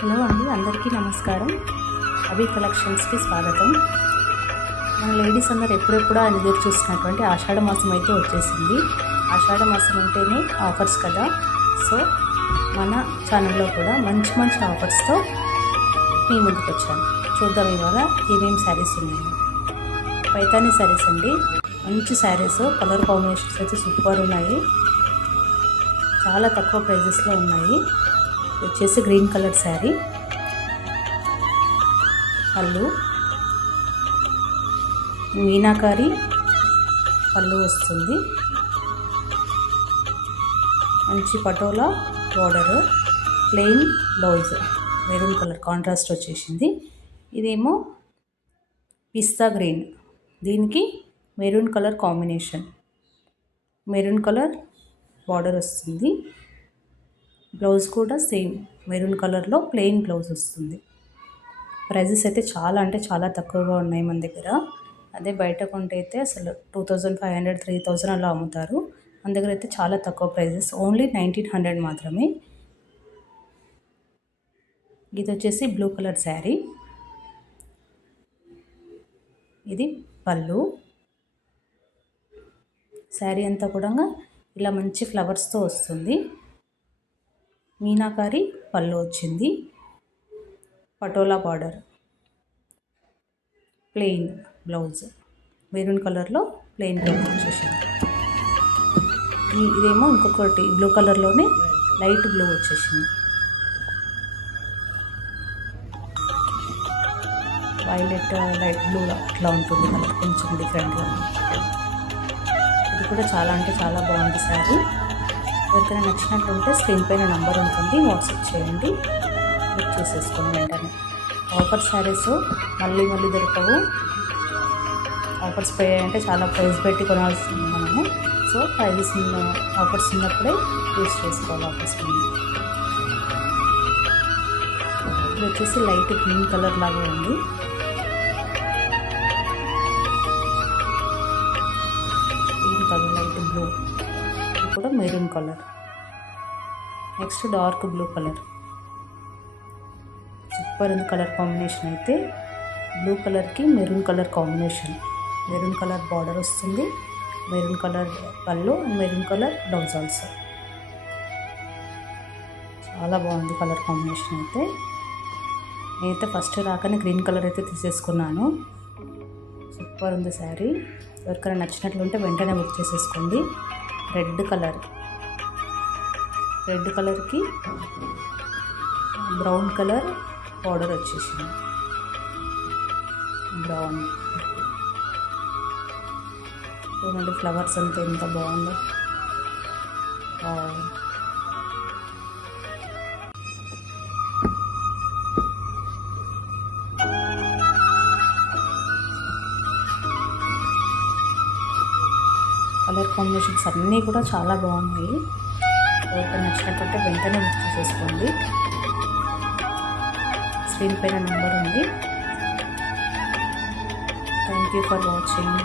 Hello అండి, అందరికీ నమస్కారం. అభి కలెక్షన్స్కి స్వాగతం. మన లేడీస్ అందరు ఎప్పుడెప్పుడు ఆయన ఎదురు చూస్తున్నటువంటి ఆషాఢ మాసం అయితే వచ్చేసింది. ఆషాఢ మాసం అంటేనే ఆఫర్స్ కదా. సో మన ఛానల్లో కూడా మంచి మంచి ఆఫర్స్తో మీ ముందుకు వచ్చాను. చూద్దాం ఇవాళ ఏమేమి శారీస్ ఉన్నాయి. పైతానీ శారీస్ అండి, మంచి శారీస్, కలర్ కాంబినేషన్స్ అయితే సూపర్ ఉన్నాయి. చాలా తక్కువ ప్రైజెస్లో ఉన్నాయి. వచ్చేసి గ్రీన్ కలర్ శారీ, పళ్ళు మీనాకారి పళ్ళు వస్తుంది. మంచి patola border, plain blouse, maroon colour contrast వచ్చేసింది. ఇదేమో పిస్తా గ్రీన్, దీనికి maroon colour combination, maroon colour border వస్తుంది. బ్లౌజ్ కూడా సేమ్ మెరూన్ కలర్లో ప్లెయిన్ బ్లౌజ్ వస్తుంది. ప్రైజెస్ అయితే చాలా అంటే చాలా తక్కువగా ఉన్నాయి మన దగ్గర. అదే బయట కొంటే అయితే అసలు 2500, 3000 అలా అమ్ముతారు. మన దగ్గర అయితే చాలా తక్కువ ప్రైజెస్, ఓన్లీ 1900 మాత్రమే. ఇది వచ్చేసి బ్లూ కలర్ శారీ, ఇది పళ్ళు. శారీ అంతా కూడా ఇలా మంచి ఫ్లవర్స్తో వస్తుంది. మీనాకారి పళ్ళు వచ్చింది, patola border, plain blouse, maroon కలర్లో ప్లెయిన్ బ్లౌజ్ వచ్చేసింది. ఇదేమో ఇంకొకటి బ్లూ కలర్లోనే లైట్ బ్లూ వచ్చేసింది. వైలెట్ లైట్ బ్లూ అట్లా ఉంటుంది కలర్, కొంచెం డిఫరెంట్గా. ఇది కూడా చాలా అంటే చాలా బాగుంది శారీ. ఎవరికైనా నచ్చినట్టుంటే స్క్రీన్ పైన నెంబర్ ఉంటుంది, వాట్సాప్ చేయండి, బుక్ చేసేసుకోండి వెంటనే. ఆఫర్ శారీస్ మళ్ళీ దొరకవు. ఆఫర్స్ పోయాయంటే చాలా ప్రైస్ పెట్టి కొనాల్సింది మనము. సో ప్రైజెస్ ఆఫర్స్ ఉన్నప్పుడే యూస్ చేసుకోవాలి ఆఫర్స్. ఇది వచ్చేసి లైట్ గ్రీన్ కలర్ లాగా ఉంది. గ్రీన్ కలర్, లైట్ బ్లూ, ఇది కూడా maroon colour. Next dark blue colour, super ఉంది కలర్ కాంబినేషన్ అయితే. బ్లూ కలర్కి maroon colour combination, maroon colour border వస్తుంది, మెరూన్ కలర్ పళ్ళు and maroon colour blouse also. చాలా బాగుంది కలర్ కాంబినేషన్ అయితే. నేనైతే ఫస్ట్ రాగానే గ్రీన్ కలర్ అయితే తీసేసుకున్నాను. సూపర్ ఉంది శారీ. ఎవరికైనా నచ్చినట్లుంటే వెంటనే బుక్ చేసేసుకోండి. రెడ్ కలర్కి బ్రౌన్ కలర్ బార్డర్ వచ్చేసింది. బ్రౌన్ చూడండి, ఫ్లవర్స్ అంతా ఎంత బాగుందో. కలర్ కాంబినేషన్స్ అన్నీ కూడా చాలా బాగున్నాయి. ఎవరికైనా నచ్చినట్టుంటే వెంటనే బుక్ చేసేసుకోండి. స్క్రీన్ పైన నెంబర్ ఉంది. Thank you for watching.